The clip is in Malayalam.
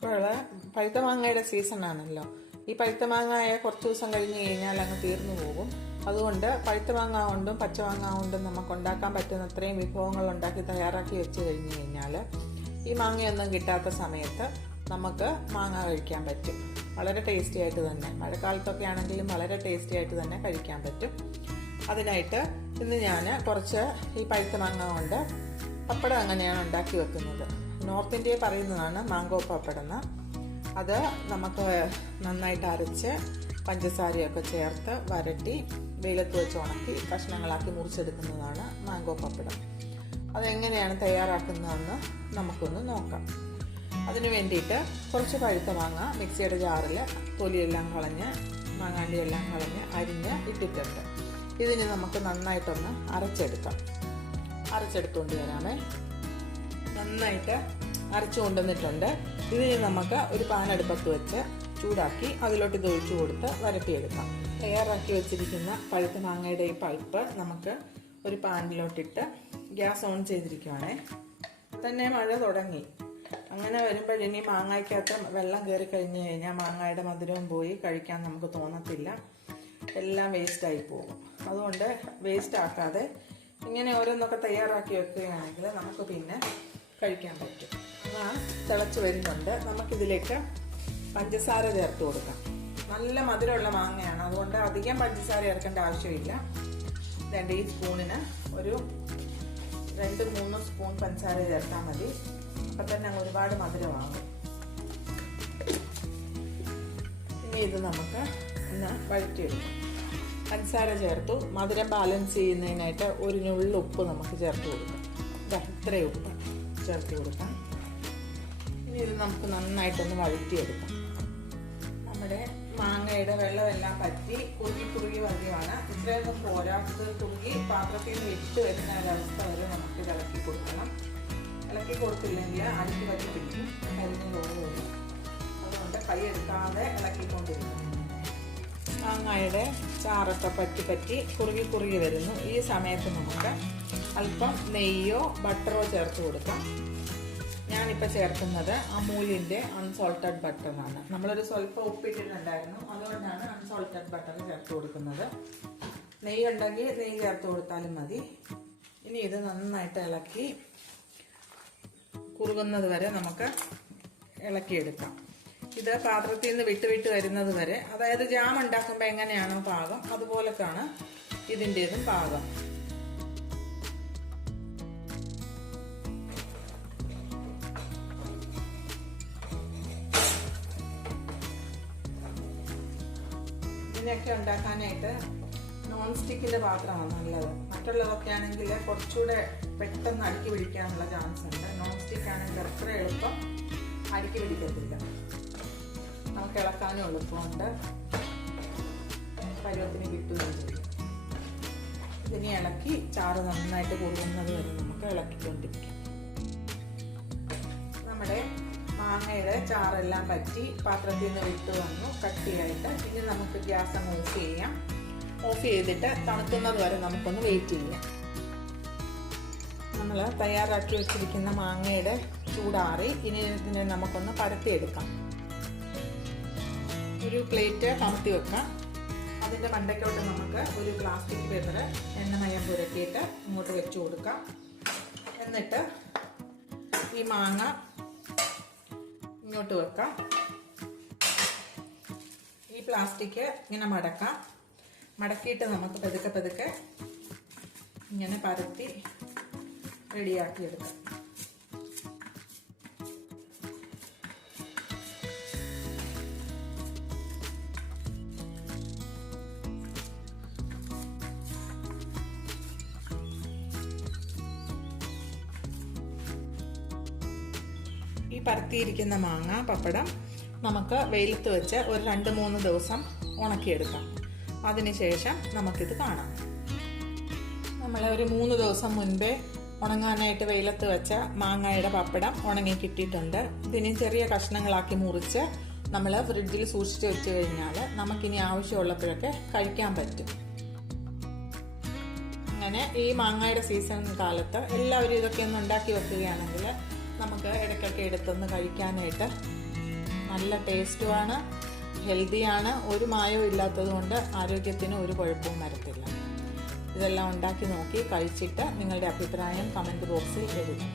ഇപ്പോൾ പഴുത്ത മാങ്ങയുടെ സീസണാണല്ലോ. ഈ പഴുത്ത മാങ്ങയെ കുറച്ച് ദിവസം കഴിഞ്ഞ് കഴിഞ്ഞാൽ അങ്ങ് തീർന്നു പോകും. അതുകൊണ്ട് പഴുത്ത മാങ്ങ കൊണ്ടും പച്ചമാങ്ങ കൊണ്ടും നമുക്ക് ഉണ്ടാക്കാൻ പറ്റുന്ന അത്രയും വിഭവങ്ങൾ ഉണ്ടാക്കി തയ്യാറാക്കി വെച്ച് കഴിഞ്ഞ് കഴിഞ്ഞാൽ ഈ മാങ്ങയൊന്നും കിട്ടാത്ത സമയത്ത് നമുക്ക് മാങ്ങ കഴിക്കാൻ പറ്റും. വളരെ ടേസ്റ്റി ആയിട്ട് തന്നെ, മഴക്കാലത്തൊക്കെ ആണെങ്കിലും വളരെ ടേസ്റ്റി ആയിട്ട് തന്നെ കഴിക്കാൻ പറ്റും. അതിനായിട്ട് ഇന്ന് ഞാൻ കുറച്ച് ഈ പഴുത്ത മാങ്ങ കൊണ്ട് പപ്പടം അങ്ങനെയാണ് ഉണ്ടാക്കി വെക്കുന്നത്. നോർത്ത് ഇന്ത്യയിൽ പറയുന്നതാണ് മാംഗോ പപ്പടം എന്ന്. അത് നമുക്ക് നന്നായിട്ട് അരച്ച് പഞ്ചസാരയൊക്കെ ചേർത്ത് വരട്ടി വെയിലത്ത് വെച്ച് ഉണക്കി കഷ്ണങ്ങളാക്കി മുറിച്ചെടുക്കുന്നതാണ് മാംഗോ പപ്പടം. അതെങ്ങനെയാണ് തയ്യാറാക്കുന്നതെന്ന് നമുക്കൊന്ന് നോക്കാം. അതിനു വേണ്ടിയിട്ട് കുറച്ച് പഴുത്ത മാങ്ങ മിക്സിയുടെ ജാറിൽ തൊലിയെല്ലാം കളഞ്ഞ് മാങ്ങാണ്ടിയെല്ലാം കളഞ്ഞ് അരിഞ്ഞ് ഇട്ടിട്ടുണ്ട്. ഇതിന് നമുക്ക് നന്നായിട്ടൊന്ന് അരച്ചെടുത്തുകൊണ്ട് വരാമേ. നന്നായിട്ട് അരച്ചു കൊണ്ടുവന്നിട്ടുണ്ട്. ഇതിന് നമുക്ക് ഒരു പാനടുപ്പത്ത് വെച്ച് ചൂടാക്കി അതിലോട്ട് ഇത് ഒഴിച്ചു കൊടുത്ത് വരട്ടിയെടുക്കാം. തയ്യാറാക്കി വെച്ചിരിക്കുന്ന പഴുത്ത മാങ്ങയുടെ ഈ പൾപ്പ് നമുക്ക് ഒരു പാനിലോട്ടിട്ട് ഗ്യാസ് ഓൺ ചെയ്തിരിക്കുവാണേ. തന്നെ മഴ തുടങ്ങി. അങ്ങനെ വരുമ്പോഴിനി മാങ്ങയ്ക്കകത്ത് വെള്ളം കയറി കഴിഞ്ഞ് കഴിഞ്ഞാൽ മാങ്ങയുടെ മധുരവും പോയി കഴിക്കാൻ നമുക്ക് തോന്നത്തില്ല. എല്ലാം വേസ്റ്റായി പോകും. അതുകൊണ്ട് വേസ്റ്റ് ആക്കാതെ ഇങ്ങനെ ഓരോന്നൊക്കെ തയ്യാറാക്കി വെക്കുകയാണെങ്കിൽ നമുക്ക് പിന്നെ കഴിക്കാൻ പറ്റും. തിളച്ച് വരുന്നുണ്ട്. നമുക്കിതിലേക്ക് പഞ്ചസാര ചേർത്ത് കൊടുക്കാം. നല്ല മധുരമുള്ള മാങ്ങയാണ്, അതുകൊണ്ട് അധികം പഞ്ചസാര ചേർക്കേണ്ട ആവശ്യമില്ല. രണ്ട് ഈ സ്പൂണിന് ഒരു 2-3 സ്പൂൺ പഞ്ചസാര ചേർത്താൽ മതി. അപ്പം തന്നെ ഒരുപാട് മധുരമാകും. ഇനി ഇത് നമുക്ക് ഒന്ന് വഴറ്റിയെടുക്കാം. പഞ്ചസാര ചേർത്തു. മധുരം ബാലൻസ് ചെയ്യുന്നതിനായിട്ട് ഒരു നുള്ളു ഉപ്പ് നമുക്ക് ചേർത്ത് കൊടുക്കാം. ഇത്രയും ഉപ്പ് ചേർത്ത് കൊടുക്കാം. ഇനി ഇത് നമുക്ക് നന്നായിട്ടൊന്ന് വഴറ്റിയെടുക്കാം. നമ്മുടെ മാങ്ങയുടെ വെള്ളമെല്ലാം പറ്റി കുറുകി വരുവാണ്. ഇത്രയൊന്നും പോരാ. ഇത് കുറുകി പാത്രത്തിൽ നിന്ന് വിട്ട് വരുന്ന ഒരവസ്ഥ വരെ നമുക്ക് ഇളക്കി കൊടുക്കണം. ഇളക്കി കൊടുത്തില്ലെങ്കിൽ അടിക്ക് പറ്റി പിടിക്കും, കരിഞ്ഞു തോന്നുന്നു. അതുകൊണ്ട് കൈ എടുക്കാതെ ഇളക്കിക്കൊണ്ടിരിക്കും. മാങ്ങയുടെ ചാറൊക്കെ പറ്റി കുറുകി വരുന്നു. ഈ സമയത്ത് നമുക്ക് അല്പം നെയ്യോ ബട്ടറോ ചേർത്ത് കൊടുക്കാം. ഞാനിപ്പോൾ ചേർക്കുന്നത് അമൂലിൻ്റെ അൺസോൾട്ടഡ് ബട്ടറാണ്. നമ്മളൊരു സ്വല്പം ഉപ്പിട്ടിട്ടുണ്ടായിരുന്നു, അതുകൊണ്ടാണ് അൺസോൾട്ടഡ് ബട്ടർ ചേർത്ത് കൊടുക്കുന്നത്. നെയ്യ് ഉണ്ടെങ്കിൽ നെയ്യ് ചേർത്ത് കൊടുത്താലും മതി. ഇനി ഇത് നന്നായിട്ട് ഇളക്കി കുറുകുന്നത് വരെ നമുക്ക് ഇളക്കിയെടുക്കാം. ഇത് പാത്രത്തിൽ നിന്ന് വിട്ട് വരുന്നത് വരെ, അതായത് ജാം ഉണ്ടാക്കുമ്പോൾ എങ്ങനെയാണോ പാകം അതുപോലൊക്കെയാണ് ഇതിൻ്റെതും പാകം. ഇതിനൊക്കെ ഉണ്ടാക്കാനായിട്ട് നോൺ സ്റ്റിക്കിൻ്റെ പാത്രമാണ് നല്ലത്. മറ്റുള്ളതൊക്കെ ആണെങ്കിൽ കുറച്ചുകൂടെ പെട്ടെന്ന് അടുക്കി പിടിക്കാനുള്ള ചാൻസ് ഉണ്ട്. നോൺ സ്റ്റിക്ക് ആണെങ്കിൽ അത്ര എളുപ്പം അടുക്കി പിടിക്കത്തില്ല. നമുക്ക് ഇളക്കാനും എളുപ്പമുണ്ട്, പരുവത്തിന് കിട്ടുകയും ചെയ്യും. ഇതിനെ ഇളക്കി ചാറ് നന്നായിട്ട് കുറുകുന്നത് വരെ നമുക്ക് ഇളക്കിക്കൊണ്ടിരിക്കാം. നമ്മുടെ മാങ്ങയുടെ ചാറെല്ലാം പറ്റി പാത്രത്തിൽ നിന്ന് വിട്ട് വന്നു കട്ടിയായിട്ട്. ഇനി നമുക്ക് ഗ്യാസ് അങ്ങ് ഓഫ് ചെയ്യാം. ഓഫ് ചെയ്തിട്ട് തണുക്കുന്നത് വരെ നമുക്കൊന്ന് വെയിറ്റ് ചെയ്യാം. നമ്മൾ തയ്യാറാക്കി വെച്ചിരിക്കുന്ന മാങ്ങയുടെ ചൂടാറി. ഇനി ഇതിനെ നമുക്കൊന്ന് പരത്തിയെടുക്കാം. ഒരു പ്ലേറ്റ് കമത്തി വെക്കാം. അതിൻ്റെ മണ്ടയ്ക്കോട്ട് നമുക്ക് ഒരു പ്ലാസ്റ്റിക് പേപ്പർ എണ്ണമയം പുരട്ടിയിട്ട് ഇങ്ങോട്ട് വെച്ച് കൊടുക്കാം. എന്നിട്ട് ഈ മാങ്ങ ഇങ്ങോട്ട് വെക്കാം. ഈ പ്ലാസ്റ്റിക് ഇങ്ങനെ മടക്കാം. മടക്കിയിട്ട് നമുക്ക് പതുക്കെ ഇങ്ങനെ പരത്തി റെഡിയാക്കിയെടുക്കാം. ഈ പരത്തിയിരിക്കുന്ന മാങ്ങ പപ്പടം നമുക്ക് വെയിലത്ത് വെച്ച് ഒരു 2-3 ദിവസം ഉണക്കിയെടുക്കാം. അതിനുശേഷം നമുക്കിത് കാണാം. നമ്മൾ ഒരു 3 ദിവസം മുൻപേ ഉണങ്ങാനായിട്ട് വെയിലത്ത് വെച്ച മാങ്ങയുടെ പപ്പടം ഉണങ്ങി കിട്ടിയിട്ടുണ്ട്. ഇതിന് ചെറിയ കഷ്ണങ്ങളാക്കി മുറിച്ച് നമ്മൾ ഫ്രിഡ്ജിൽ സൂക്ഷിച്ച് വെച്ച് കഴിഞ്ഞാൽ നമുക്കിനി ആവശ്യമുള്ളപ്പോഴൊക്കെ കഴിക്കാൻ പറ്റും. അങ്ങനെ ഈ മാങ്ങയുടെ സീസൺ കാലത്ത് എല്ലാവരും ഇതൊക്കെ ഒന്ന് ഉണ്ടാക്കി വെക്കുകയാണെങ്കിൽ നമുക്ക് ഇടയ്ക്കൊക്കെ എടുത്തൊന്ന് കഴിക്കാനായിട്ട് നല്ല ടേസ്റ്റുമാണ്, ഹെൽത്തിയാണ്, ഒരു മായവും ഇല്ലാത്തത് കൊണ്ട് ആരോഗ്യത്തിന് ഒരു കുഴപ്പവും വരത്തില്ല. ഇതെല്ലാം ഉണ്ടാക്കി നോക്കി കഴിച്ചിട്ട് നിങ്ങളുടെ അഭിപ്രായം കമൻറ്റ് ബോക്സിൽ എഴുതുക.